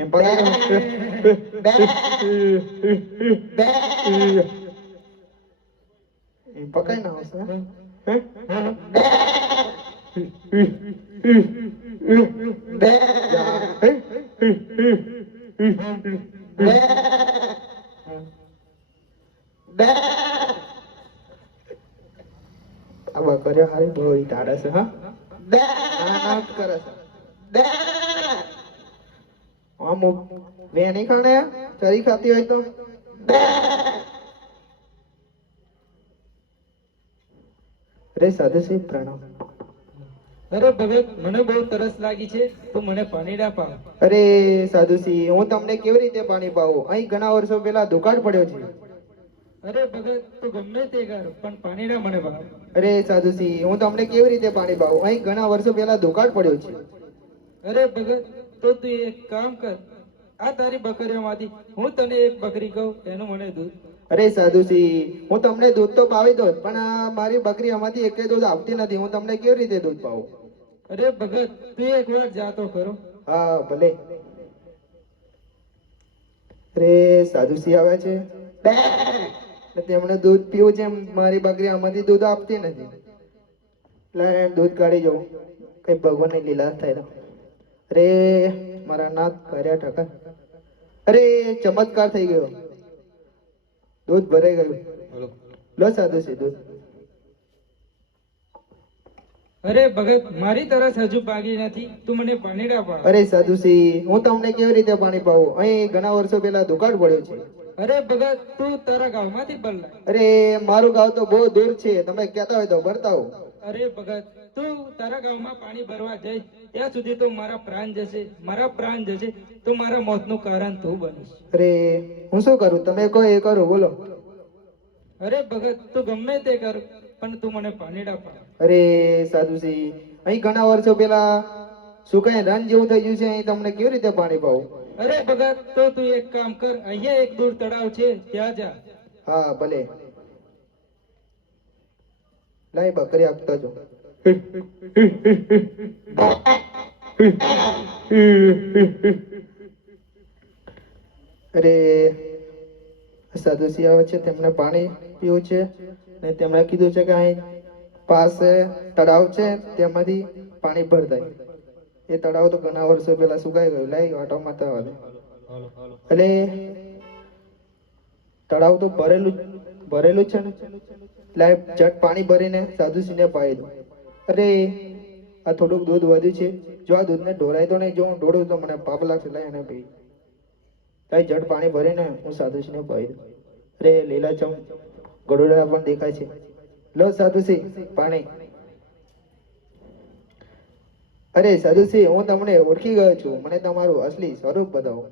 એમ પકડ એમ પકડ ના આવશે કર્યો હારી બહુ ટાળે છે હા કરે છે અમુક વેણી ખાણે ચરી ખાતી હોય તો અરે સાધુશ્રી પ્રણામ. અરે ભગત મને બહુ તરસ લાગી છે તો મને પાણી ના પાવ. અરે સાધુશ્રી હું તમને કેવી રીતે પાણી પાવું? અહીં ઘણા વર્ષો પહેલા દુકાળ પડ્યો છે. અરે ભગત તું ગમે તે કર પણ પાણી ના મને પાવ. અરે સાધુશ્રી હું તમને કેવી રીતે પાણી પાવું? અહીં ઘણા વર્ષો પહેલા દુકાળ પડ્યો છે. અરે ભગત તો તું એક કામ કર, આ તારી બકરીઓમાંથી હું તને એક બકરી કહું એનું મને દૂધ. અરે સાધુશ્રી હું તમને દૂધ તો પાવી દો પણ આ મારી બકરી આમાંથી એકે દૂધ આપતી નથી. હું તમને કેવી રીતે દૂધ પાવું? અરે ભગત તું એક વાર જાતો ખરો. હા ભલે. અરે સાધુશ્રી આવે છે તેમણે દૂધ પીવું છે, મારી બકરી આમાંથી દૂધ આપતી નથી. એટલે દૂધ કાઢી જવું કઈ ભગવાનની લીલા થાય તો. અરે મારા નાથ કર્યા ટકા. અરે ચમત્કાર થઈ ગયો, દૂધ ભરાઈ ગયું. લો સાધુશ્રી દૂધ. અરે ભગત મારી તરસ હજુ પાકી નથી, તું મને પાણી ના પાવ. અરે સાધુશ્રી હું તમને કેવી રીતે પાણી પાવું? અહીં ઘણા વર્ષો પહેલા દુકાળ પડ્યો છે. અરે ભગત તું તારા ગામમાંથી બદલાય. અરે મારું ગામ તો બહુ દૂર છે, તમે કહેતા હોય તો ભરતા હો. અરે ભગત તું તારા ગામમાં પાણી ભરવા જાય ત્યાં સુધી તો મારા પ્રાણ જશે, મારા પ્રાણ જશે તો મારા મોતનું કારણ તું બનીશ. અરે હું શું કરું? તમે કહો એ કરું, બોલો. અરે ભગત તું ગમે તે કર પણ તું મને પાણી ના પાવ. અરે સાધુશ્રી અહીં ઘણા વર્ષો પહેલા સુકાઈ રન જેવું થઈ ગયું છે, અહીં તમને કેવી રીતે પાણી પાવું? અરે ભગત તો તું એક કામ કર, અહીંયા એક દૂર તળાવ છે ત્યાં જા. હા ભલે. લાઈ બકરી આપતા જો. અરે સાધુશ્રી આવે છે, તેમને પાણી પીવું છે ને તેમણે કીધું છે કે અહીં પાસે તળાવ છે તેમાંથી પાણી ભરતાય. એ તળાવ તો ઘણા વર્ષો પહેલા સુકાઈ ગયું. લાઈ વાટો મારતા આવે. એટલે તળાવ તો ભરેલું છે ને. લાઈ જટ પાણી ભરીને સાધુશ્રીને પાઈ દો. અરે આ થોડુંક દૂધ વધ્યું છે, જો આ દૂધને ઢોરાય તો નહીં, જો હું ઢોળું તો મને પાપ લાગશે. લાઈ એને પી. લાઈ જટ પાણી ભરીને હું સાધુશ્રીને પાઈ દઉં. અરે લીલાચમ ગળુડા પણ દેખાય છે. લો સાધુશ્રી પાણી. અરે સાધુશ્રી હું તમને ઓળખી ગયો છું, મને તમારું અસલી સ્વરૂપ બતાવો.